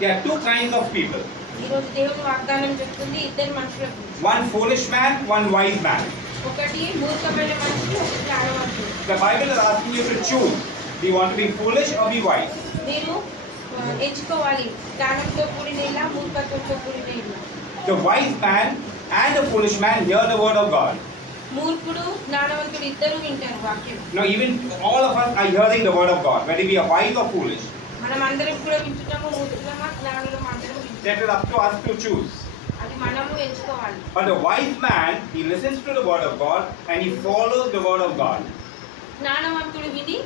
there are two kinds of people. ఈరోజు దేవుని వాగ్దానం చెప్తుంది ఇద్దరు మనుషులకు. One foolish man, one wise man. ఒకటి మూర్ఖమైన మనిషి, ఒకటి జ్ఞానవంతుడు. The Bible is asking you to choose. Do you want to be foolish or be wise? మీరు ఎంచుకోవాలి, జ్ఞానంతో కూడిన ఇలా, మూర్ఖత్వంతో కూడిన ఇలా. The wise man and the foolish man hear the word of God. మూర్ఖుడు జ్ఞానవంతుడు ఇద్దరు వింటారు వాక్యం. Now even all of us are hearing the word of God, whether we are wise or foolish. మనం అందరం కూడా వింటున్నాము, మూర్ఖులమా జ్ఞానులమా అందరం వింటున్నాము. That is up to us to choose. అది మనము ఎంచుకోవాలి. But the wise man, he listens to the word of God and he follows the word of God. జ్ఞానవంతుడు విని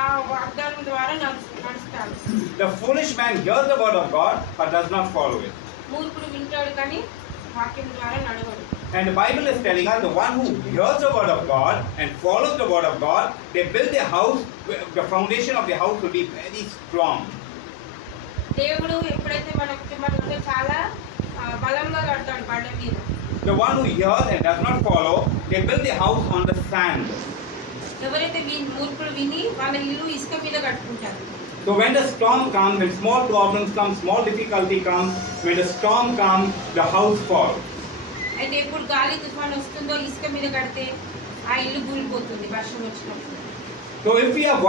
ఆ వాగ్దానం ద్వారా నడుస్తాడు. The foolish man hears the word of God but does not follow it. మూర్ఖుడు వింటాడు కానీ వాక్యం ద్వారా నడవడు. And the Bible is telling us the one who hears the word of God and follows the word of God, they build their house, the foundation of their house will be very strong. దేవుడు ఎప్పుడైతే మనకు చాలా బలంగా కడతాడు బండ మీద. The one who hears and does not follow, they build their house on the sand. ఎవరైతే మూర్ఖులు విని వాళ్ళ ఇల్లు ఇసుక మీద కట్టుకుంటారు. So when the storm comes, when small problems come, small difficulty comes, when the storm comes, the house falls. అయితే ఎప్పుడు గాలి తుఫాన్ వస్తుందో ఇసుక మీద కడితే ఆ ఇల్లు కూలిపోతుంది వర్షం వచ్చినప్పుడు. So if you are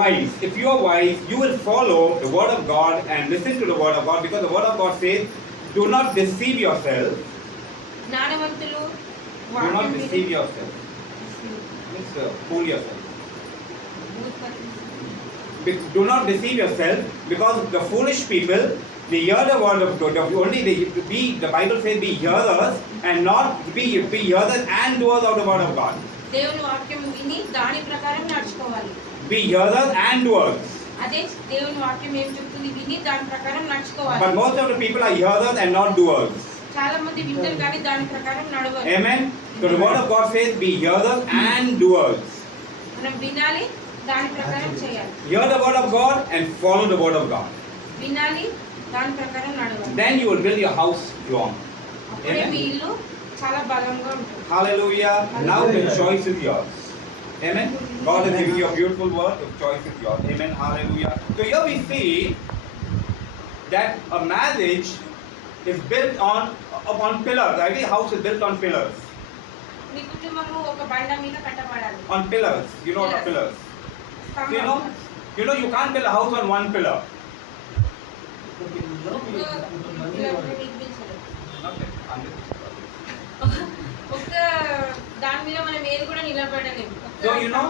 wise, you will follow the word of God and listen to the word of God, because the word of God says, do not deceive yourself. జ్ఞానవంతులు Do not deceive yourself. Means fool yourself. Do not deceive yourself, because the foolish people, they hear the word of God. Only the Bible says be hearers and not be hearers and doers of the word of God. దేవుని వాక్యం విని దాని ప్రకారం నడుచుకోవాలి. Be hearers and doers. అదే దేవుని వాక్యం ఏం చెప్తుంది విని దాని ప్రకారం నడుచుకోవాలి. But most of the people are hearers and not doers. చాలా మంది వింటారు కానీ దాని ప్రకారం నడవరు. Amen. So the word of God says be hearers and doers. మనం వినాలి, దాని ప్రకారం చేయాలి. Hear the word of God and follow the word of God. వినాలి, దాని ప్రకారం నడవాలి. Then you will build your house strong. అప్పుడే మీ ఇల్లు చాలా బలంగా ఉంటుంది. Hallelujah. Now the choice is yours. Amen. God is giving you a beautiful word. The choice is yours. Amen. Hallelujah. So here we see that a marriage is built on pillars. Every house is built on pillars. మీ కుటుంబము ఒక బండ మీద కట్టబడాలి. On pillars. You know what pillars? You know you can't build a house on one pillar. ఒక దాని మీద మనం ఏది కూడా నిలబడలేము. So you know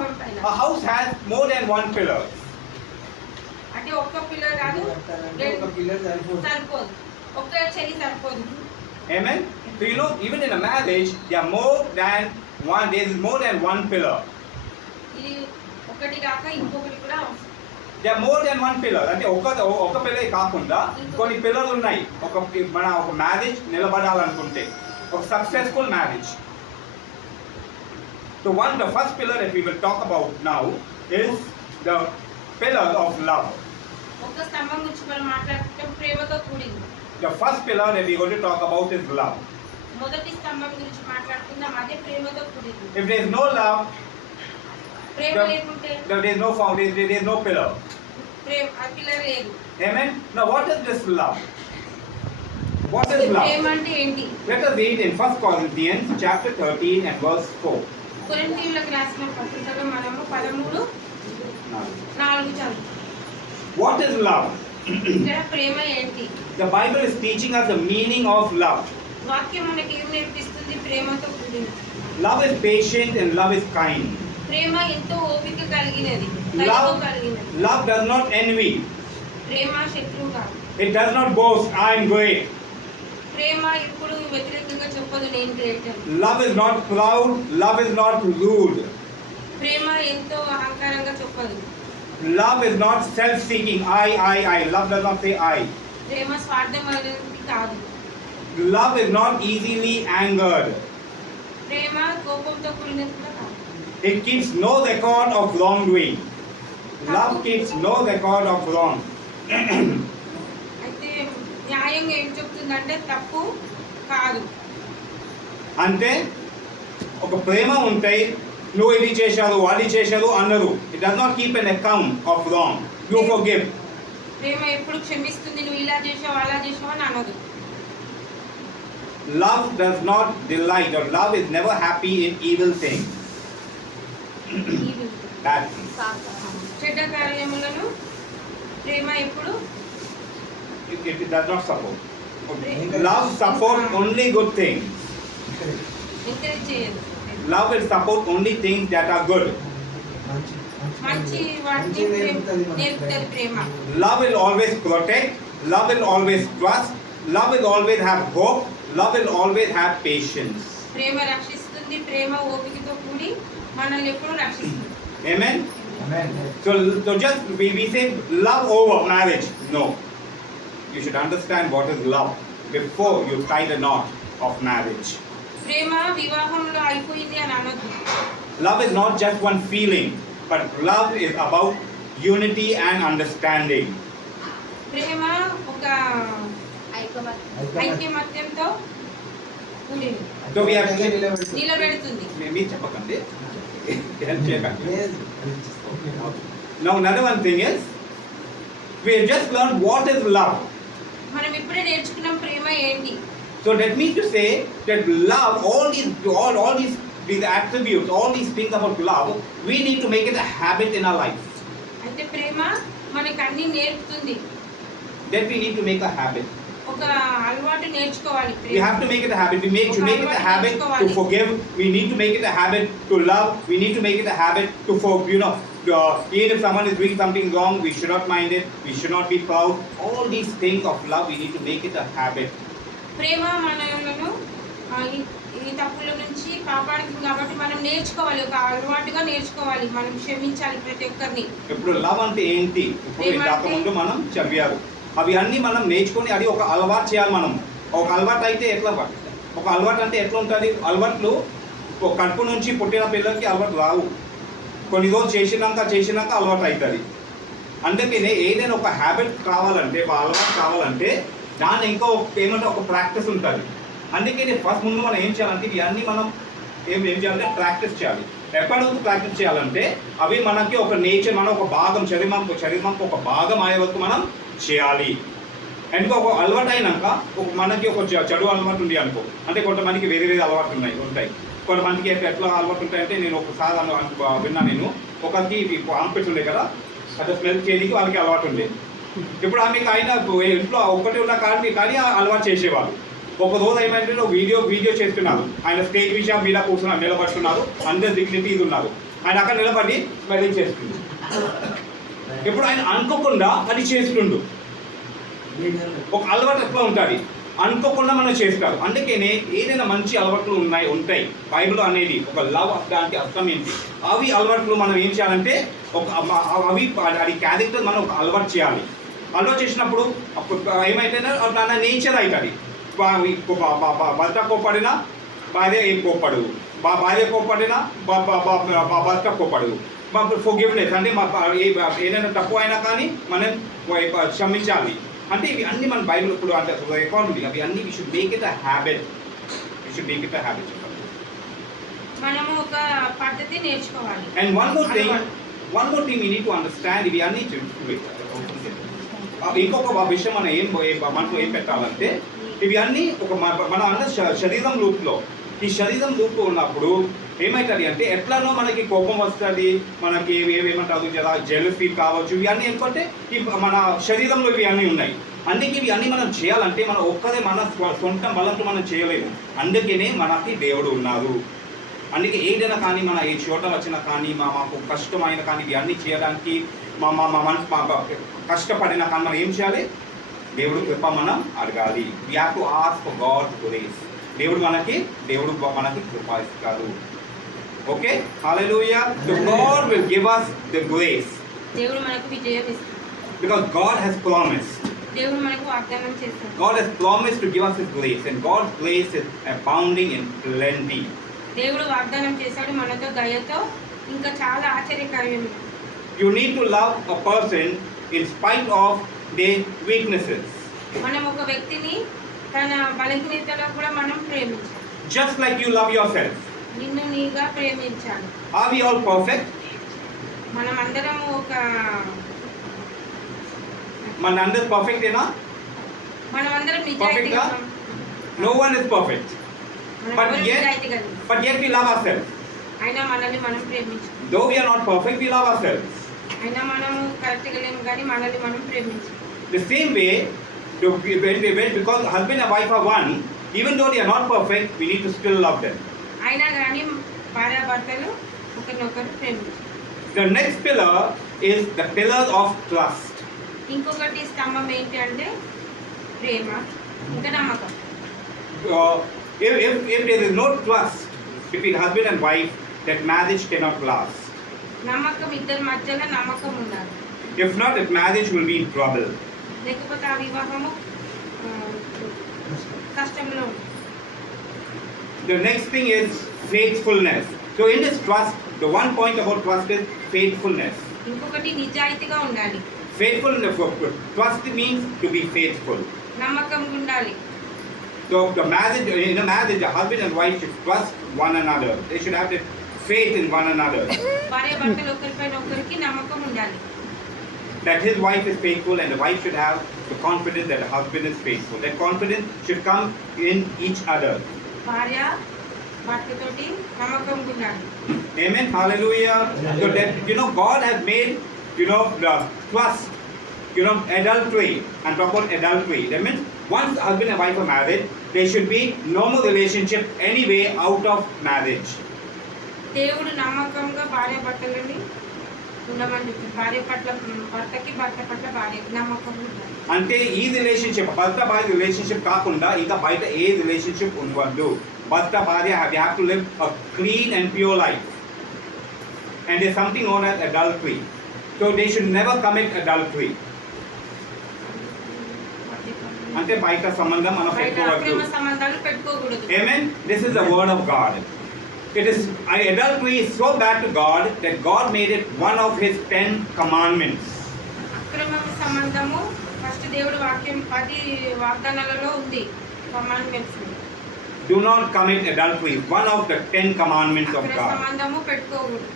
a house has more than one pillar. అంటే ఒక్క పిల్లర్ కాదు, సరిపోదు, ఒక్క చెయ్యి సరిపోదు. Amen. So you know even in a marriage there is more than one pillar. ఇది ఒకటి కాక ఇంకొకటి కూడా అవసరం. There are more than one pillar. అంటే ఒక పిల్లర్ కాకుండా కొన్ని పిల్లర్లు ఉన్నాయి. ఒక మ్యారేజ్ నిలబడాలనుకుంటే, ఒక successful marriage. So the first pillar that we will talk about now is the pillar of love. ఒక స్తంభం గురించి మనం మాట్లాడటం ప్రేమతో కూడింది. The first pillar that we are going to talk about is love. మొదటి స్తంభం గురించి మాట్లాడుకుందాం, అదే ప్రేమతో కూడింది. If there is no love, ప్రేమ లేకుంటే there is no foundation, there is no pillar. ఆ పిల్లర్ లేదు. Amen. Now what is this love? What is love? ప్రేమ అంటే ఏంటి? Let us read in 1 Corinthians chapter 13 and verse 4. కొరింథీయులకు రాసిన పత్రికలో మనము 13:4 చదువు. What is love? ఇక్కడ ప్రేమ ఏంటి? The Bible is teaching us the meaning of love. వాక్యం మనకి ఏం నేర్పిస్తుంది? ప్రేమతో కూడింది. Love is patient and love is kind. ప్రేమ ఎంతో ఓపిక కలిగినది, దయతో కలిగినది. Love does not envy. ప్రేమ శత్రువు కాదు. It does not boast, I am great. ప్రేమ ఎప్పుడు వ్యతిరేకంగా చెప్పదు, నేను గ్రేట్ అని. Love is not proud, love is not rude. ప్రేమ ఎంతో అహంకారంగా చెప్పదు. Love is not self-seeking, I. Love does not say I. ప్రేమ స్వార్థమైనది కాదు. Love is not easily angered. ప్రేమ కోపంతో కూడినది కూడా కాదు. It keeps no record of wrongdoing. Love keeps no record of wrong. అయితే న్యాయంగా ఏం చెప్తుందంటే తప్పు కాదు. అంటే ఒక ప్రేమ ఉంటే నువ్వు ఇది చేశారు, అది చేశారు అన్నారు. It does not keep an account of wrong. You forgive. ప్రేమ ఎప్పుడు క్షమిస్తుంది, నువ్వు ఇలా చేసావు అలా చేసావు అని అనదు. Love does not delight, or love is never happy in evil things. Bad things. చెడ్డ కార్యములను ప్రేమ ఎప్పుడు It does not support. Love supports only good things. Encourage చేయదు. Love will support only things that are good. మంచి వాటిని నేర్పుతుంది ప్రేమ. Love will always protect. Love will always trust. Love will always have hope. Love will always have patience. ప్రేమ రక్షిస్తుంది, ప్రేమ ఓపికతో కూడి మనల్ని ఎప్పుడూ రక్షిస్తుంది. Amen? So just we say love over marriage. No. You should understand what is love before you tie the knot of marriage. ప్రేమ వివాహంలో అయిపోయింది అని అనొద్దు. Love is not just one feeling, but love is about unity and understanding. ప్రేమ ఒక ఐక్యమత్యంతో కూడింది. So we have నిలబెడుతుంది. me చెప్పకండి. Now another one thing is we have just learned what is love. మనం ఇప్పుడే నేర్చుకున్నాం ప్రేమ ఏంటి. So that means to say that love, all these attributes, all these things about love, we need to make it a habit in our life. అయితే ప్రేమ మనకు అన్ని నేర్పుతుంది. That we need to make a habit. ఒక అలవాటు నేర్చుకోవాలి We Prema. have to make it a habit. We should make it a habit to forgive. We need to make it a habit to love. We need to make it a habit to even if someone is doing something wrong, we should not mind it. We should not be proud. All these things of love, we need to make it a habit. ప్రేమ మనలను ఈ తప్పుల నుంచి కాపాడుతుంది కాబట్టి మనం నేర్చుకోవాలి, ఒక అలవాటుగా నేర్చుకోవాలి. మనం క్షమించాలి ప్రతి ఒక్కరిని. ఇప్పుడు లవ్ అంటే ఏంటి? ఇప్పుడు ఇంతకు ముందు మనం చదివారు. అవి అన్నీ మనం నేర్చుకొని అది ఒక అలవాటు చేయాలి. మనం ఒక అలవాటు అయితే ఎట్లా ఒక అలవాటు అంటే ఎట్లా ఉంటుంది? అలవాట్లు ఒక కడుపు నుంచి పుట్టిన పిల్లలకి అలవాటు రావు. కొన్ని రోజులు చేసినాక అలవాటు అవుతుంది. అందుకనే ఏదైనా ఒక హ్యాబిట్ కావాలంటే, ఒక అలవాటు కావాలంటే దాన్ని ఇంకా ఏమంటే ఒక ప్రాక్టీస్ ఉంటుంది. అందుకని ఫస్ట్ ముందు మనం ఏం చేయాలంటే ఇవన్నీ మనం ఏం చేయాలంటే ప్రాక్టీస్ చేయాలి. ఎప్పటివరకు ప్రాక్టీస్ చేయాలంటే అవి మనకి ఒక నేచర్, మనం ఒక భాగం శరీరంకి ఒక భాగం అయ్యే వరకు మనం చేయాలి. ఎందుకు ఒక అలవాటు అయినాక మనకి ఒక చెడు అలవాటు ఉంది అనుకో, అంటే కొంతమందికి వేరే అలవాట్లు ఉంటాయి. కొంతమందికి ఎట్లా అలవాటు ఉంటాయంటే, నేను ఒకసారి విన్నా, నేను ఒకరికి ఆంపిట్స్ ఉండే కదా, అది స్మెల్ చేయడానికి వాళ్ళకి అలవాటు ఉండే. ఇప్పుడు ఆమెకి ఆయన ఇంట్లో ఒకటి ఉన్న కానీ అలవాటు చేసేవాళ్ళు. ఒక రోజు ఏమంటే వీడియో చేస్తున్నారు, ఆయన స్టేజ్ విషయం మీద కూర్చున్నారు, నిలబడుతున్నారు, అందరు దిగ్నిటీ ఇది ఉన్నారు, ఆయన అక్కడ నిలబడి స్మెల్లింగ్ చేస్తుంది. ఇప్పుడు ఆయన అనుకోకుండా అది చేస్తుండు. ఒక అలవాటు ఎట్లా ఉంటుంది, అనుకోకుండా మనం చేస్తారు. అందుకనే ఏదైనా మంచి అలవాట్లు ఉంటాయి. బైబిల్ అనేది ఒక లవ్ దానికి అర్థం ఏంటి? అవి అలవాట్లు మనం ఏం చేయాలంటే అది క్యారెక్టర్ మనం ఒక అలవాటు చేయాలి. అలవాటు చేసినప్పుడు ఏమైతేనే నా నేచర్ అవుతుంది. భర్త కోపడినా భార్య ఏం కోపడదు, భార్య కోపడినా భర్త కోపడదు. ఫర్గివ్నెస్ అంటే ఏదైనా తప్పు అయినా కానీ మనం క్షమించాలి. అంటే ఇవి అన్ని మన బైబిల్ ఇప్పుడు అంటే రికార్డ్ ఉంది. అవి అన్ని we should make it a habit. మనము ఒక పద్ధతి నేర్చుకోవాలి. And one more thing we need to understand. ఇవి అన్ని ఇంకొక విషయం మనతో ఏం పెట్టాలంటే, ఇవి అన్నీ మన శరీరం లూప్లో, ఈ శరీరం లూప్లో ఉన్నప్పుడు ఏమవుతుంది అంటే ఎట్లానో మనకి కోపం వస్తుంది, మనకి ఏమంటారు జెలసీ కావచ్చు. ఇవి అన్నీ ఎందుకంటే మన శరీరంలో ఇవి అన్నీ ఉన్నాయి. అందుకే ఇవి అన్నీ మనం చేయాలంటే మన ఒక్కరే మన సొంత బలంతో మనం చేయలేము. అందుకనే మనకి దేవుడు ఉన్నారు. అందుకే ఏదైనా కానీ మన ఏ చోట వచ్చినా కానీ మాకు కష్టమైన కానీ ఇవి అన్నీ చేయడానికి కష్టపడినా కానీ మనం ఏం చేయాలి? దేవుడు కృప మనం అడగాలి. We have to ask for God's grace. దేవుడు మనకి కృప ఇస్తారు. Okay, hallelujah. So God will give us the grace. దేవుడు మనకు విజయం ఇస్తాడు. Because God has promised. దేవుడు మనకు వాగ్దానం చేస్తాడు. God has promised to give us His grace, and God's grace is abounding in plenty. దేవుడు వాగ్దానం చేశాడు మనతో దయతో ఇంకా చాలా ఆశ్చర్యకరమైన. You need to love a person in spite of their weaknesses. మనం ఒక వ్యక్తిని తన బలహీనతలో కూడా మనం ప్రేమించాలి. Just like you love yourself. నిన్ను నీగా ప్రేమించాలి. Are we all perfect? మనం అందరం ఒక మనందరూ పర్ఫెక్టేనా? మనమందరం Perfect నిజాయితీగా గా? ఉన్నాం. No one is perfect. మనం But ఎవరు yet- నిజాయితీగా లేం. But yet we love ourselves. అయినా మనల్ని మనం ప్రేమించాం. Though we are not perfect, we love ourselves. అయినా మనం కరెక్ట్గా లేము కానీ మనల్ని మనం ప్రేమించాం. The same way, because husband and wife are one, even though they are not perfect, we need to still love them. అయినా కానీ భార్యాభర్తలు ఒకరినొకరు ప్రేమించాం. The next pillar is the pillar of trust. ఇంకొకటి స్తంభం ఏంటి అంటే ప్రేమ ఇంకా నమ్మకం. If there is no trust between husband and wife, that marriage cannot last. నమ్మకం ఇద్దరి మధ్యలో నమ్మకం ఉండాలి. If not, that marriage will be in trouble. లేకపోతే ఆ వివాహము కష్టంలో ఉంటుంది. The next thing is faithfulness. So in this trust, the one point about trust is faithfulness. ఇంకొకటి నిజాయితీగా ఉండాలి. Faithfulness, trust means to be faithful. నమ్మకం ఉండాలి. So the marriage, in a marriage, a husband and wife should trust one another. They should have the faith in one another. భార్యాభర్తలు ఒకరిపైన ఒకరికి నమ్మకం ఉండాలి. That his wife is faithful and the wife should have the confidence that the husband is faithful. That confidence should come in each other. భార్య భర్తతోటి నమ్మకం ఉండాలి. Amen. Hallelujah. So that God has made the trust, adultery, and talk about adultery. That means once husband and wife are married, there should be no more relationship anyway out of marriage. దేవుడు నమ్మకంగా భార్యాభర్తలని ఉండమని చెప్తారు. భార్య పట్ల భర్తకి భర్త పట్ల భార్యకి నమ్మకం ఉండాలి. అంటే ఈ రిలేషన్షిప్ భర్త భార్య రిలేషన్షిప్ కాకుండా ఇంకా బయట ఏ రిలేషన్షిప్ ఉండవద్దు. భర్త భార్య have to live a clean and pure life. And there's something known as adultery. So they should never commit adultery. అంటే బయట సంబంధం మనం బయట పెట్టుకోవద్దు. ప్రేమ సంబంధాలు పెట్టుకోకూడదు. Amen. This is the word of God. It is adultery is so bad to God that God made it one of his 10 commandments. అక్రమ సంబంధము ఫస్ట్ దేవుడు వాక్యం 10 వాగ్దానాలలో ఉంది. Commandments. Do not commit adultery. One of the 10 commandments of అక్రమ God. సంబంధము పెట్టుకోకూడదు.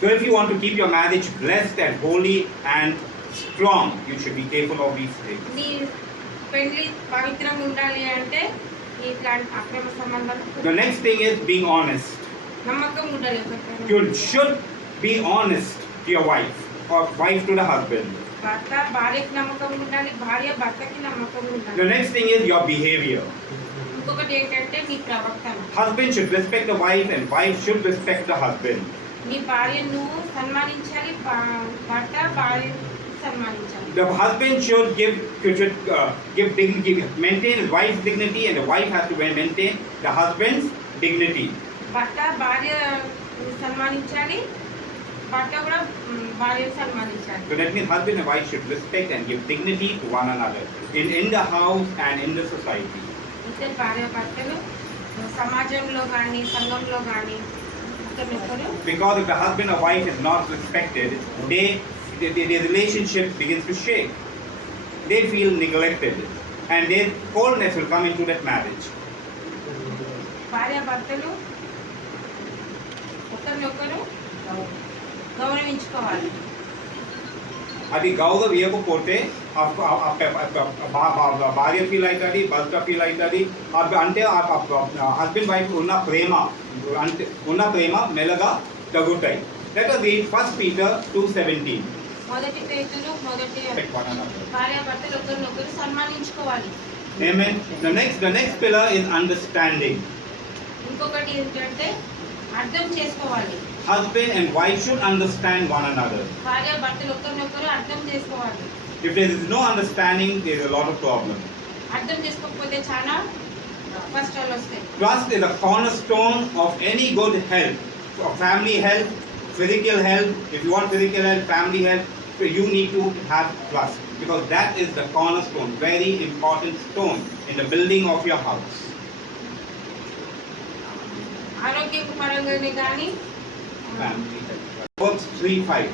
So if you want to keep your marriage blessed and holy and strong, you should be careful of these things. నీ పెళ్లి పవిత్రంగా ఉండాలి అంటే ఇట్లాంటి అక్రమ సంబంధాలు The next thing is being honest. నమ్మకం ఉండాలి ఒకరిపైన. You should be honest to your wife or wife to the husband. భర్త భార్యకి నమ్మకం ఉండాలి, భార్య భర్తకి నమ్మకం The ఉండాలి. next thing is your behavior. ఇంకొకటి ఏంటంటే నీ ప్రవర్తన. Husband should respect the wife and wife should respect the husband. నీ భార్యను నువ్వు సన్మానించాలి, భర్త భార్యను సన్మానించాలి. The husband should maintain his wife's dignity and the wife has to maintain the husband's dignity. భర్త భార్య సన్మానించాలి, భర్త కూడా భార్యను సన్మానించాలి. So that means husband and wife should respect and give dignity to one another in the house and in the society. ఇద్దరు భార్య భర్తలు సమాజంలో కానీ సంఘంలో కానీ ఒకరినొకరు. Because if the husband or wife is not respected, their relationship begins to shake. They feel neglected and their coldness will come into that marriage. భార్య భర్తలు ఒకరినొకరు గౌరవించుకోవాలి. అది గౌరవం ఇవ్వకపోతే భార్య ఫీల్ అవుతుంది, భర్త ఫీల్ అవుతుంది. అంటే హస్బెండ్ వైఫ్ ఉన్న ప్రేమ మెల్లగా తగ్గుతాయి. Let us read 1 Peter 2:17. మొదటి పేతురు మొదటి భార్య భర్తలు ఒకరినొకరు సన్మానించుకోవాలి. Amen. The next pillar is understanding. ఇంకొకటి ఏంటంటే అర్థం చేసుకోవాలి. Husband and wife should understand one another. భార్య భర్తలు ఒకరినొకరు అర్థం చేసుకోవాలి. If there is no understanding, there is a lot of problems. అర్థం చేసుకోకపోతే చాలా కష్టాలు వస్తాయి. Trust is a cornerstone of any good health, of family health, physical health. If you want physical health, family health, so you need to have trust, because that is the cornerstone, very important stone in the building of your house. ఆరోగ్య పరంగానే కానీ Family. Proverbs 3:5.